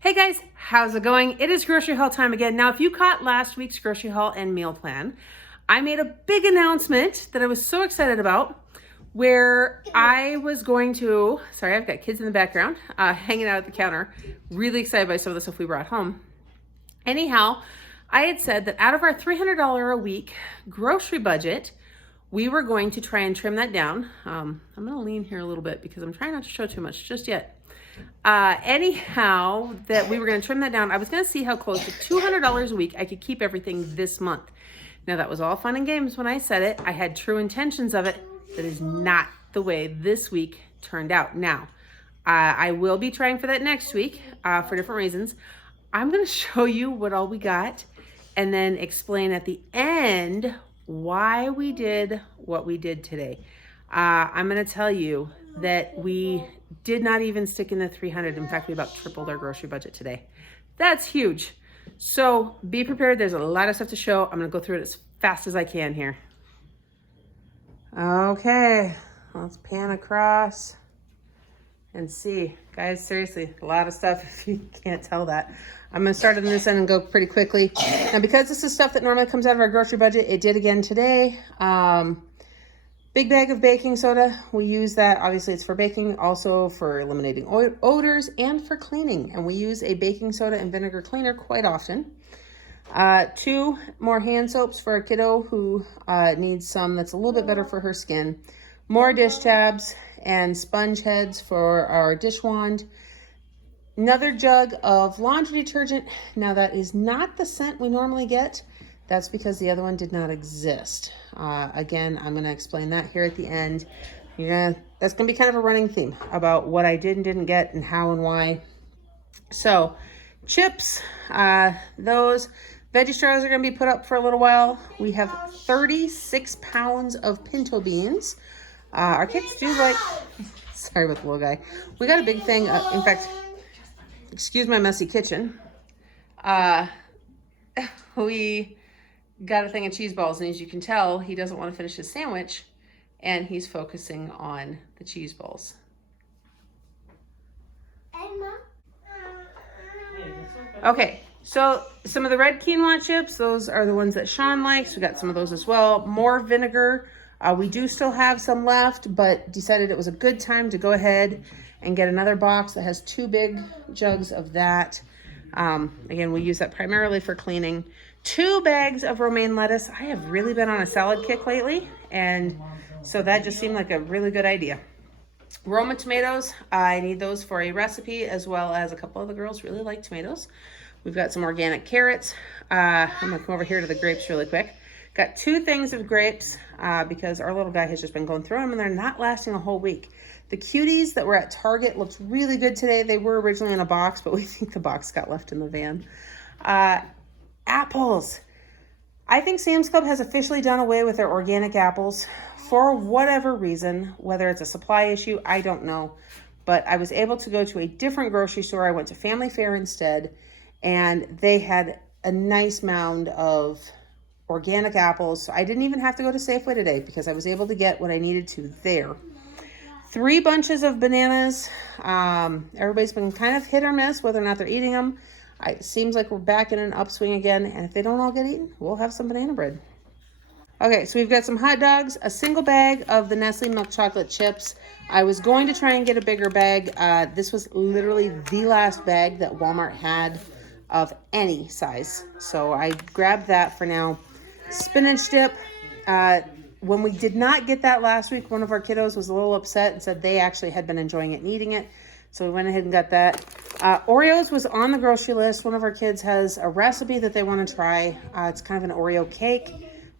Hey guys, how's it going? It is grocery haul time again. Now, if you caught last week's grocery haul and meal plan, I made a big announcement that I was so excited about where I was going to, sorry, I've got kids in the background hanging out at the counter, really excited by some of the stuff we brought home. Anyhow, I had said that out of our $300 a week grocery budget, we were going to try and trim that down. I'm gonna lean here a little bit because I'm trying not to show too much just yet. Anyhow, that we were going to trim that down. I was going to see how close to $200 a week I could keep everything this month. Now, that was all fun and games when I said it. I had true intentions of it. That is not the way this week turned out. Now, I will be trying for that next week for different reasons. I'm going to show you what all we got and then explain at the end why we did what we did today. I'm going to tell you that we did not even stick in the 300. In fact, we about tripled our grocery budget today. That's huge. So be prepared. There's a lot of stuff to show. I'm going to go through it as fast as I can here. Okay, let's pan across and see. Guys, seriously, a lot of stuff if you can't tell that. I'm going to start on this end and go pretty quickly. Now, because this is stuff that normally comes out of our grocery budget, it did again today. Big bag of baking soda. We use that, obviously it's for baking, also for eliminating odors and for cleaning. And we use a baking soda and vinegar cleaner quite often. 2 more hand soaps for a kiddo who needs some that's a little bit better for her skin. More dish tabs and sponge heads for our dish wand. Another jug of laundry detergent. Now that is not the scent we normally get. That's because the other one did not exist. Again, I'm going to explain that here at the end. That's going to be kind of a running theme about what I did and didn't get and how and why. So, chips, those veggie straws are going to be put up for a little while. We have 36 pounds of pinto beans. Our kids do like, sorry about the little guy. We got a big thing. In fact, excuse my messy kitchen. We got a thing of cheese balls, and as you can tell, he doesn't want to finish his sandwich, and he's focusing on the cheese balls. Okay, so some of the red quinoa chips, those are the ones that Sean likes. We got some of those as well. More vinegar. We do still have some left, but decided it was a good time to go ahead and get another box that has 2 big jugs of that. Again, we use that primarily for cleaning. 2 bags of romaine lettuce. I have really been on a salad kick lately, and so that just seemed like a really good idea. Roma tomatoes, I need those for a recipe, as well as a couple of the girls really like tomatoes. We've got some organic carrots. I'm gonna come over here to the grapes really quick. Got 2 things of grapes because our little guy has just been going through them, and they're not lasting a whole week. The cuties that were at Target looked really good today. They were originally in a box, but we think the box got left in the van. Apples. I think Sam's Club has officially done away with their organic apples for whatever reason, whether it's a supply issue, I don't know. But I was able to go to a different grocery store. I went to Family Fare instead, and they had a nice mound of organic apples. So I didn't even have to go to Safeway today because I was able to get what I needed to there. 3 bunches of bananas. Everybody's been kind of hit or miss whether or not they're eating them. It seems like we're back in an upswing again, and if they don't all get eaten, we'll have some banana bread. Okay, so we've got some hot dogs, a single bag of the Nestle milk chocolate chips. I was going to try and get a bigger bag. This was literally the last bag that Walmart had of any size, so I grabbed that for now. Spinach dip. When we did not get that last week, one of our kiddos was a little upset and said they actually had been enjoying it and eating it. So we went ahead and got that. Oreos was on the grocery list. One of our kids has a recipe that they want to try. It's kind of an Oreo cake.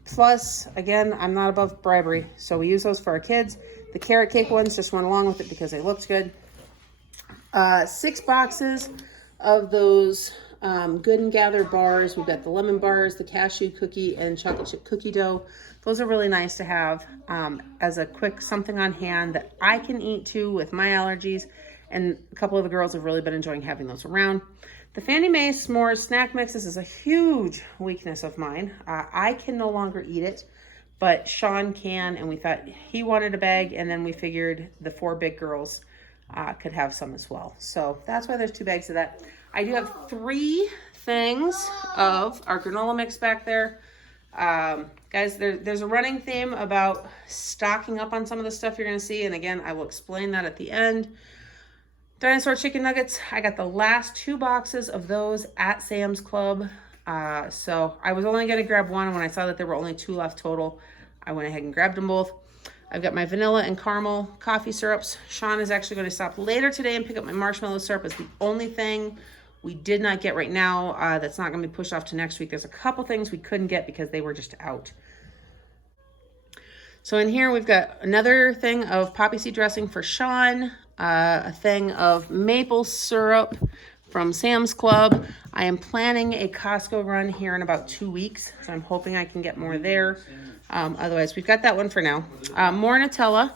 Plus, again, I'm not above bribery, so we use those for our kids. The carrot cake ones just went along with it because they looked good. 6 boxes of those Good and Gather bars. We've got the lemon bars, the cashew cookie, and chocolate chip cookie dough. Those are really nice to have as a quick something on hand that I can eat too with my allergies. And a couple of the girls have really been enjoying having those around. The Fannie Mae S'mores snack mixes is a huge weakness of mine. I can no longer eat it, but Sean can, and we thought he wanted a bag, and then we figured the 4 big girls could have some as well. So that's why there's 2 bags of that. I do have 3 things of our granola mix back there. Guys, there's a running theme about stocking up on some of the stuff you're going to see. And again, I will explain that at the end. Dinosaur chicken nuggets. I got the last 2 boxes of those at Sam's Club. So I was only going to grab one. And when I saw that there were only 2 left total, I went ahead and grabbed them both. I've got my vanilla and caramel coffee syrups. Sean is actually going to stop later today and pick up my marshmallow syrup. It's the only thing we did not get right now. That's not going to be pushed off to next week. There's a couple things we couldn't get because they were just out. So in here, we've got another thing of poppy seed dressing for Sean, a thing of maple syrup from Sam's Club. I am planning a Costco run here in about 2 weeks, so I'm hoping I can get more there. Otherwise, we've got that one for now. More Nutella,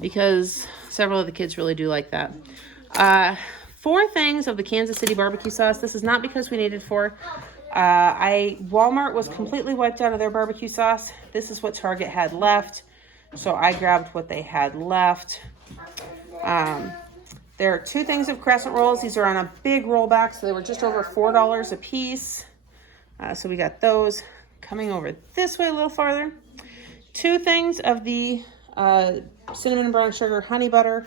because several of the kids really do like that. 4 things of the Kansas City barbecue sauce. This is not because we needed 4. Walmart was completely wiped out of their barbecue sauce. This is what Target had left, so I grabbed what they had left. There are 2 things of crescent rolls. These are on a big rollback, so they were just over $4 a piece. So we got those. Coming over this way a little farther, 2 things of the cinnamon and brown sugar honey butter,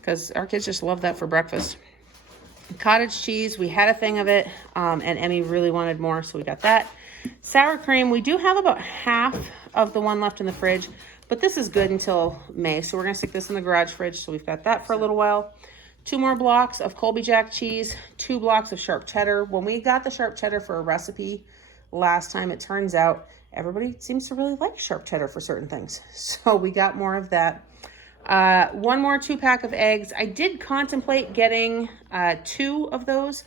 because our kids just love that for breakfast. Cottage cheese, we had a thing of it, and Emmy really wanted more, so we got that. Sour cream, we do have about half of the one left in the fridge, but this is good until May, so we're going to stick this in the garage fridge, so we've got that for a little while. 2 more blocks of Colby Jack cheese, 2 blocks of sharp cheddar. When we got the sharp cheddar for a recipe last time, it turns out everybody seems to really like sharp cheddar for certain things, so we got more of that. 1 more 2-pack of eggs. I did contemplate getting 2 of those,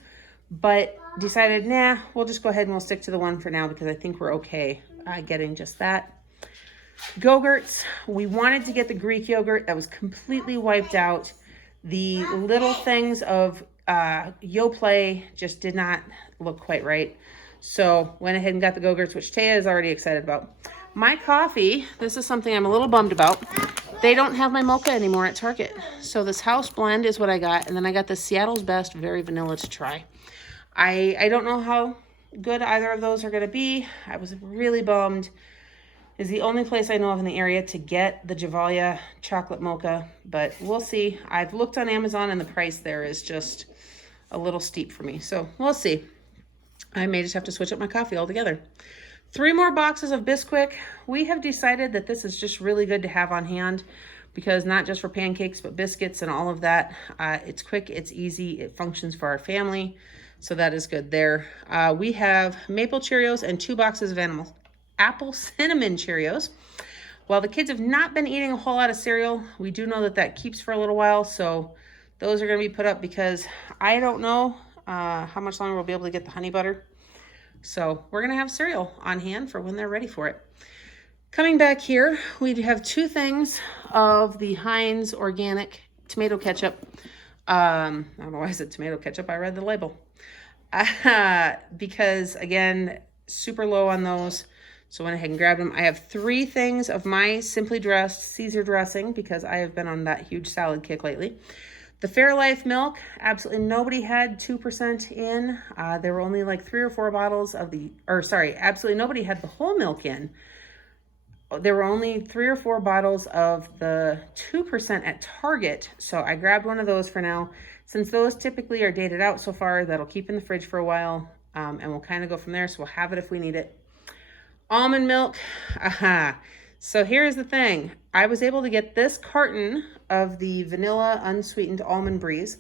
but decided, nah, we'll just go ahead and we'll stick to the 1 for now because I think we're okay getting just that. Go-gurts. We wanted to get the Greek yogurt that was completely wiped out. The little things of Yoplait just did not look quite right. So went ahead and got the Go-gurts, which Taya is already excited about. My coffee, this is something I'm a little bummed about. They don't have my mocha anymore at Target. So this house blend is what I got. And then I got the Seattle's Best Very Vanilla to try. I don't know how good either of those are going to be. I was really bummed. It's the only place I know of in the area to get the Javalia chocolate mocha. But we'll see. I've looked on Amazon and the price there is just a little steep for me. So we'll see. I may just have to switch up my coffee altogether. 3 more boxes of Bisquick. We have decided that this is just really good to have on hand because not just for pancakes, but biscuits and all of that. It's quick, it's easy, it functions for our family. So that is good there. We have maple Cheerios and 2 boxes of apple cinnamon Cheerios. While the kids have not been eating a whole lot of cereal, we do know that that keeps for a little while. So those are going to be put up because I don't know how much longer we'll be able to get the honey butter. So we're going to have cereal on hand for when they're ready for it. Coming back here, we have 2 things of the Heinz organic tomato ketchup. I don't know why I said tomato ketchup. I read the label. Because, again, super low on those. So I went ahead and grabbed them. I have 3 things of my Simply Dressed Caesar dressing because I have been on that huge salad kick lately. The Fairlife milk, absolutely nobody had 2% in. There were only like 3 or 4 bottles of absolutely nobody had the whole milk in. There were only 3 or 4 bottles of the 2% at Target. So I grabbed one of those for now. Since those typically are dated out so far, that'll keep in the fridge for a while. And we'll kind of go from there. So we'll have it if we need it. Almond milk. So here's the thing. I was able to get this carton of the vanilla unsweetened almond breeze.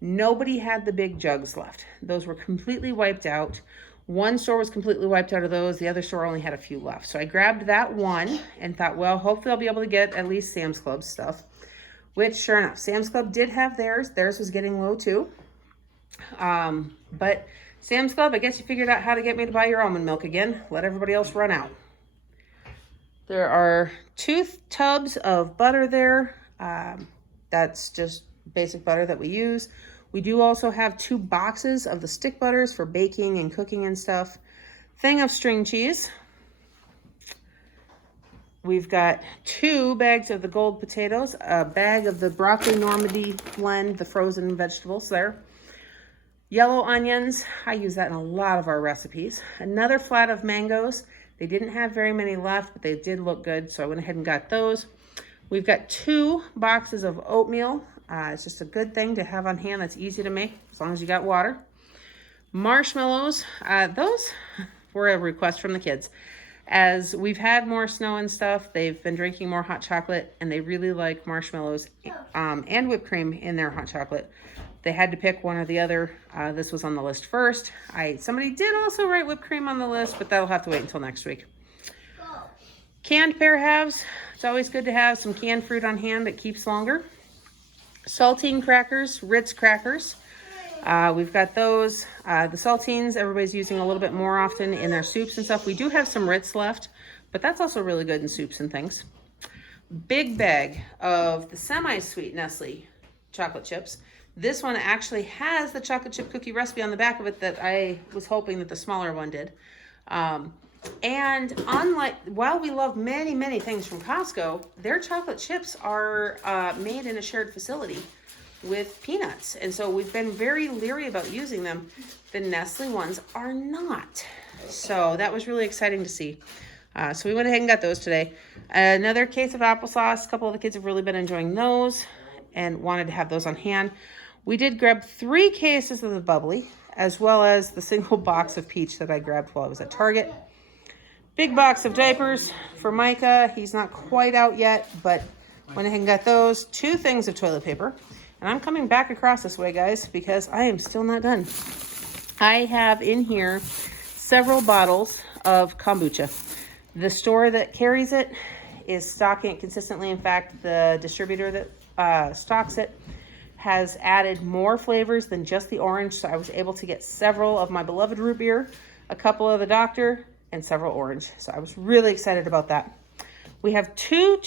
Nobody had the big jugs left. Those were completely wiped out. One store was completely wiped out of those. The other store only had a few left. So I grabbed that one and thought, well, hopefully I'll be able to get at least Sam's Club stuff. Which, sure enough, Sam's Club did have theirs. Theirs was getting low too. But Sam's Club, I guess you figured out how to get me to buy your almond milk again. Let everybody else run out. There are 2 tubs of butter there. That's just basic butter that we use. We do also have 2 boxes of the stick butters for baking and cooking and stuff. Thing of string cheese. We've got 2 bags of the gold potatoes, a bag of the broccoli Normandy blend, the frozen vegetables there. Yellow onions, I use that in a lot of our recipes. Another flat of mangoes. They didn't have very many left, but they did look good, so I went ahead and got those. We've got 2 boxes of oatmeal. It's just a good thing to have on hand that's easy to make, as long as you got water. Marshmallows, those were a request from the kids. As we've had more snow and stuff, they've been drinking more hot chocolate, and they really like marshmallows and whipped cream in their hot chocolate. They had to pick one or the other. This was on the list first. Somebody did also write whipped cream on the list, but that'll have to wait until next week. Canned pear halves. It's always good to have some canned fruit on hand that keeps longer. Saltine crackers, Ritz crackers. We've got those. The saltines, everybody's using a little bit more often in their soups and stuff. We do have some Ritz left, but that's also really good in soups and things. Big bag of the semi-sweet Nestle chocolate chips. This one actually has the chocolate chip cookie recipe on the back of it that I was hoping that the smaller one did. And while we love many, many things from Costco, their chocolate chips are made in a shared facility with peanuts. And so we've been very leery about using them. The Nestle ones are not. So that was really exciting to see. So we went ahead and got those today. Another case of applesauce. A couple of the kids have really been enjoying those and wanted to have those on hand. We did grab 3 cases of the bubbly, as well as the single box of peach that I grabbed while I was at Target. Big box of diapers for Micah. He's not quite out yet, but went ahead and got those. 2 things of toilet paper. And I'm coming back across this way, guys, because I am still not done. I have in here several bottles of kombucha. The store that carries it is stocking it consistently. In fact, the distributor that stocks it has added more flavors than just the orange. So I was able to get several of my beloved root beer, a couple of the doctor, and several orange. So I was really excited about that. We have two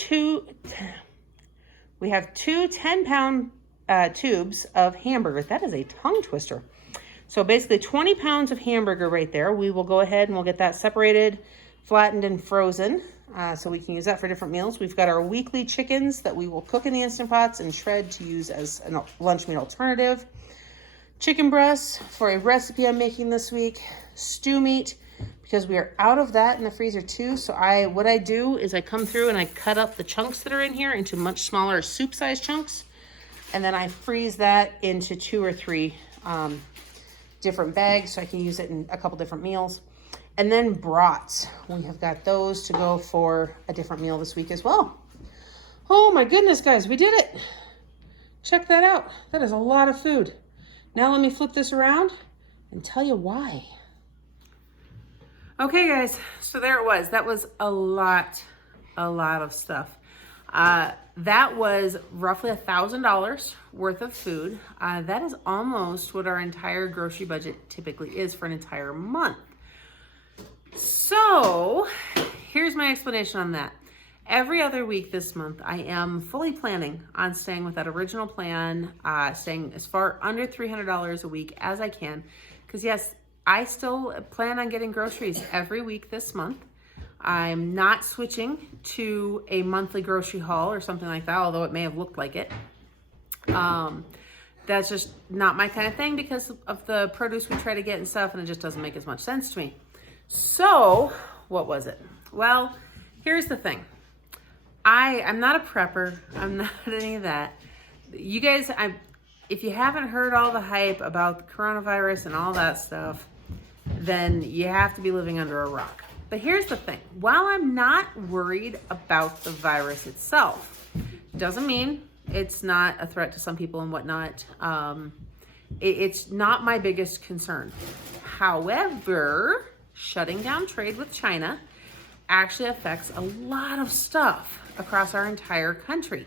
10-pound tubes of hamburger. That is a tongue twister. So basically 20 pounds of hamburger right there. We will go ahead and we'll get that separated, flattened, and frozen. So we can use that for different meals. We've got our weekly chickens that we will cook in the Instant Pots and shred to use as a lunch meat alternative. Chicken breasts for a recipe I'm making this week. Stew meat, because we are out of that in the freezer too. So what I do is I come through and I cut up the chunks that are in here into much smaller soup-sized chunks. And then I freeze that into 2 or 3 different bags so I can use it in a couple different meals. And then brats. We have got those to go for a different meal this week as well. Oh my goodness, guys, we did it. Check that out. That is a lot of food. Now let me flip this around and tell you why. Okay, guys, so there it was. That was a lot of stuff. That was roughly $1,000 worth of food. That is almost what our entire grocery budget typically is for an entire month. So here's my explanation on that. Every other week this month, I am fully planning on staying with that original plan, staying as far under $300 a week as I can. Because yes, I still plan on getting groceries every week this month. I'm not switching to a monthly grocery haul or something like that, although it may have looked like it. That's just not my kind of thing because of the produce we try to get and stuff, and it just doesn't make as much sense to me. So, what was it? Well, here's the thing. I'm not a prepper. I'm not any of that. You guys, if you haven't heard all the hype about the coronavirus and all that stuff, then you have to be living under a rock. But here's the thing. While I'm not worried about the virus itself, doesn't mean it's not a threat to some people and whatnot. It's not my biggest concern. However, shutting down trade with China actually affects a lot of stuff across our entire country.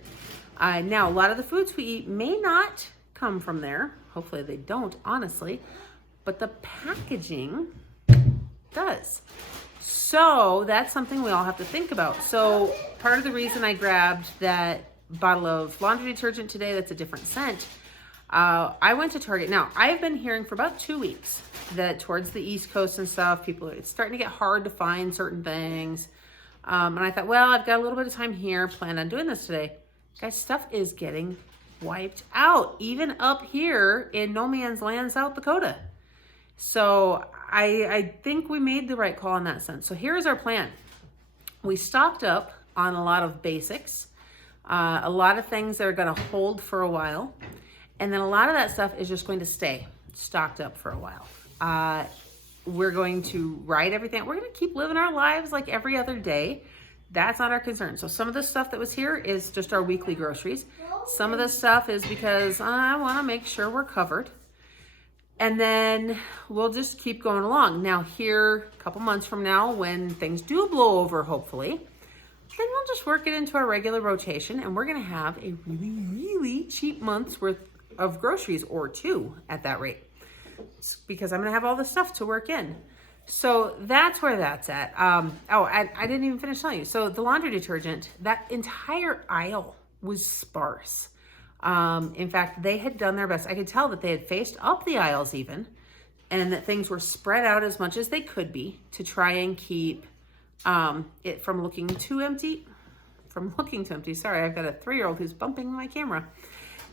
Now, a lot of the foods we eat may not come from there. Hopefully they don't, honestly. But the packaging does. So that's something we all have to think about. So part of the reason I grabbed that bottle of laundry detergent today, that's a different scent, I went to Target. Now, I've been hearing for about 2 weeks that towards the East Coast and stuff, it's starting to get hard to find certain things. And I thought, well, I've got a little bit of time here, plan on doing this today. Guys, stuff is getting wiped out, even up here in no man's land, South Dakota. So I think we made the right call in that sense. So here's our plan. We stocked up on a lot of basics, a lot of things that are going to hold for a while. And then a lot of that stuff is just going to stay stocked up for a while. We're going to write everything. We're going to keep living our lives like every other day. That's not our concern. So some of the stuff that was here is just our weekly groceries. Some of the stuff is because I want to make sure we're covered. And then we'll just keep going along. Now here, a couple months from now, when things do blow over, hopefully, then we'll just work it into our regular rotation, and we're going to have a really, really cheap month's worth of groceries, or 2 at that rate, because I'm going to have all the stuff to work in. So that's where that's at. I didn't even finish telling you. So the laundry detergent, that entire aisle was sparse. In fact, they had done their best. I could tell that they had faced up the aisles even, and that things were spread out as much as they could be to try and keep it from looking too empty. Sorry, I've got a 3-year-old who's bumping my camera.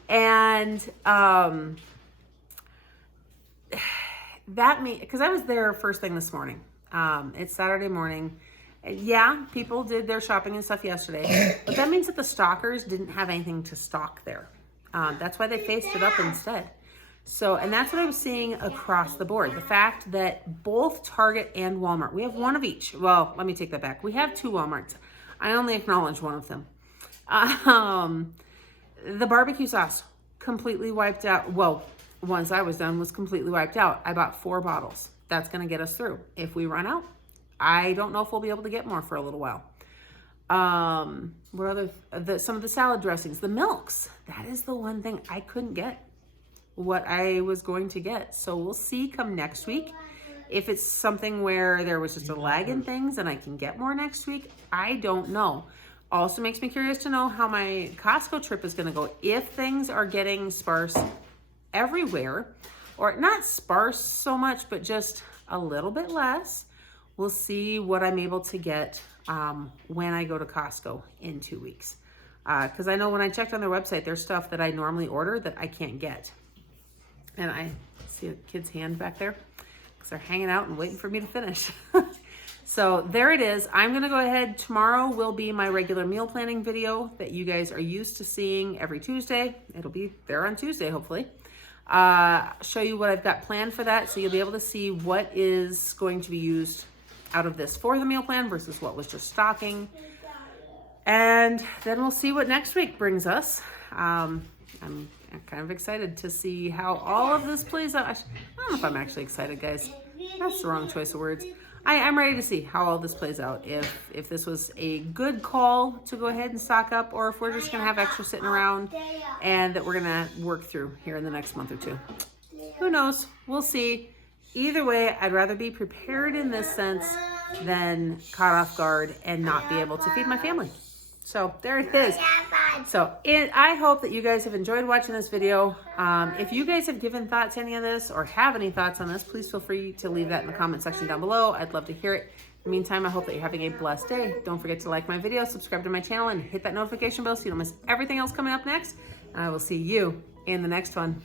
And that because I was there first thing this morning. It's Saturday morning. Yeah, people did their shopping and stuff yesterday, but that means that the stockers didn't have anything to stock there. That's why they faced it up instead. So, and that's what I was seeing across the board. The fact that both Target and Walmart, we have one of each. Well, let me take that back. We have 2 Walmarts. I only acknowledge one of them. The barbecue sauce completely wiped out. Well, once I was done, was completely wiped out. I bought 4 bottles. That's going to get us through. If we run out, I don't know if we'll be able to get more for a little while. What other, some of the salad dressings, the milks, that is the one thing I couldn't get what I was going to get. So we'll see come next week. If it's something where there was just a lag in things and I can get more next week, I don't know. Also makes me curious to know how my Costco trip is going to go. If things are getting sparse everywhere, or not sparse so much, but just a little bit less, we'll see what I'm able to get when I go to Costco in 2 weeks. Because I know when I checked on their website, there's stuff that I normally order that I can't get. And I see a kid's hand back there because they're hanging out and waiting for me to finish. So there it is. I'm going to go ahead. Tomorrow will be my regular meal planning video that you guys are used to seeing every Tuesday. It'll be there on Tuesday, hopefully. Show you what I've got planned for that, so you'll be able to see what is going to be used out of this for the meal plan versus what was just stocking. And then we'll see what next week brings us. I'm kind of excited to see how all of this plays out. I don't know if I'm actually excited, guys. That's the wrong choice of words. I'm ready to see how all this plays out. If this was a good call to go ahead and stock up, or if we're just going to have extra sitting around and that we're going to work through here in the next month or 2. Who knows? We'll see. Either way, I'd rather be prepared in this sense than caught off guard and not be able to feed my family. So there it is. So I hope that you guys have enjoyed watching this video. If you guys have given thought to any of this or have any thoughts on this, please feel free to leave that in the comment section down below. I'd love to hear it. In the meantime, I hope that you're having a blessed day. Don't forget to like my video, subscribe to my channel, and hit that notification bell so you don't miss everything else coming up next. And I will see you in the next one.